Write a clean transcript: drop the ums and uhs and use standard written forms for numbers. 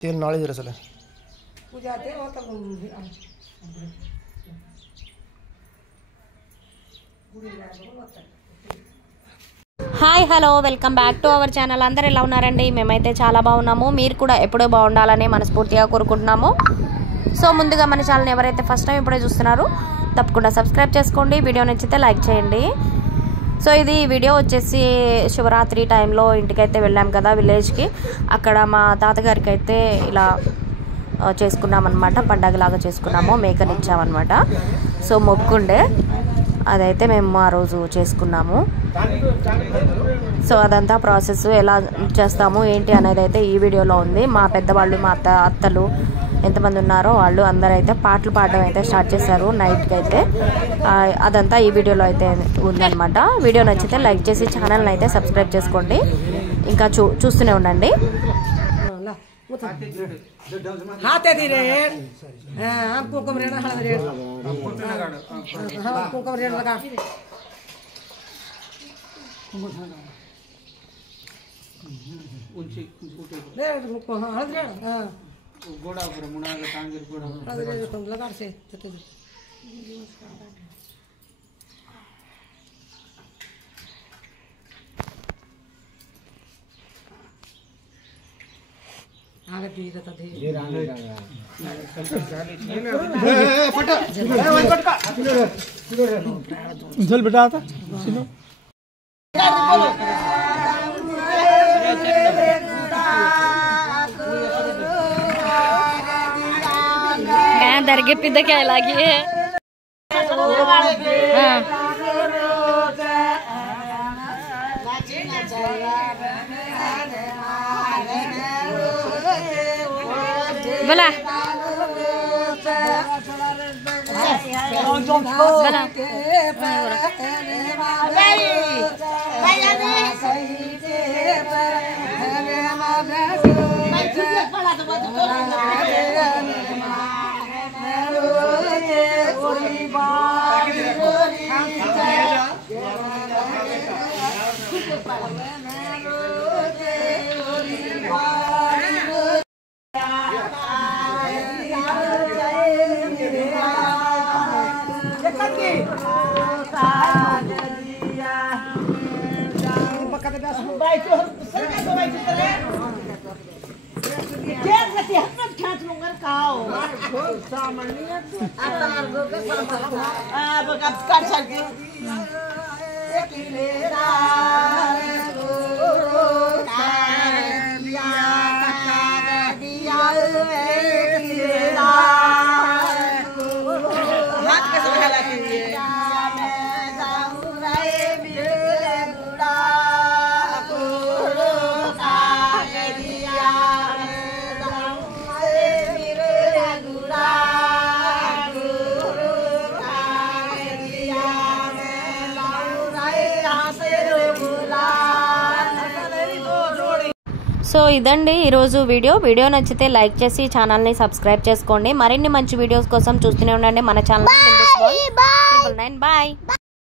तेल नाले जरा चले hi hello welcome back to our channel. అందరూ ఎలా ఉన్నారండి? మేమైతే చాలా బాగున్నాము. మీరు కూడా ఎప్పుడూ బాగుండాలని మనస్ఫూర్తిగా కోరుకుంటున్నాము. సో ముందుగా మన ఛానల్ ఎవరైతే ఫస్ట్ టైం ఇప్పుడే చూస్తున్నారో తప్పకుండా సబ్స్క్రైబ్ చేసుకోండి. వీడియో నచ్చితే లైక్ చేయండి. సో ఇది వీడియో వచ్చేసి శివరాత్రి టైంలో ఇంటికైతే వెళ్ళాం కదా విలేజ్కి. అక్కడ మా తాతగారికి అయితే ఇలా చేసుకున్నామన్నమాట, పండగలాగా చేసుకున్నాము. మేకనిచ్చామన్నమాట. సో మొక్కుండే అదైతే మేము ఆ రోజు చేసుకున్నాము. సో అదంతా ప్రాసెస్ ఎలా చేస్తాము ఏంటి అనేది అయితే ఈ వీడియోలో ఉంది. మా పెద్దవాళ్ళు మా అత్తలు ఎంతమంది ఉన్నారో వాళ్ళు అందరూ అయితే పాటలు పాడడం అయితే స్టార్ట్ చేశారు నైట్కి అయితే. అదంతా ఈ వీడియోలో అయితే ఉందన్నమాట. వీడియో నచ్చితే లైక్ చేసి ఛానల్ని అయితే సబ్స్క్రైబ్ చేసుకోండి. ఇంకా చూస్తూనే ఉండండి. हाथे दी रेड हम कुकुम रेड हळद रेड हां कुकुम रेड लगा उंची रेड कुकुम हळद रेड हां गोडा ऊपर मुनागा टांगेर गोडा हळद रेड को लगा से तते आगे पीता था थे ये रांग लगा फटा ओए फटका चल बेटा आता सुनो मैं दरगे पिद क्या लगी है हां बोला సో ఇదండి ఈరోజు వీడియో నచ్చితే లైక్ చేసి ఛానల్ని సబ్స్క్రైబ్ చేసుకోండి. మరిన్ని మంచి వీడియోస్ కోసం చూస్తూనే ఉండండి మన ఛానల్. బాయ్.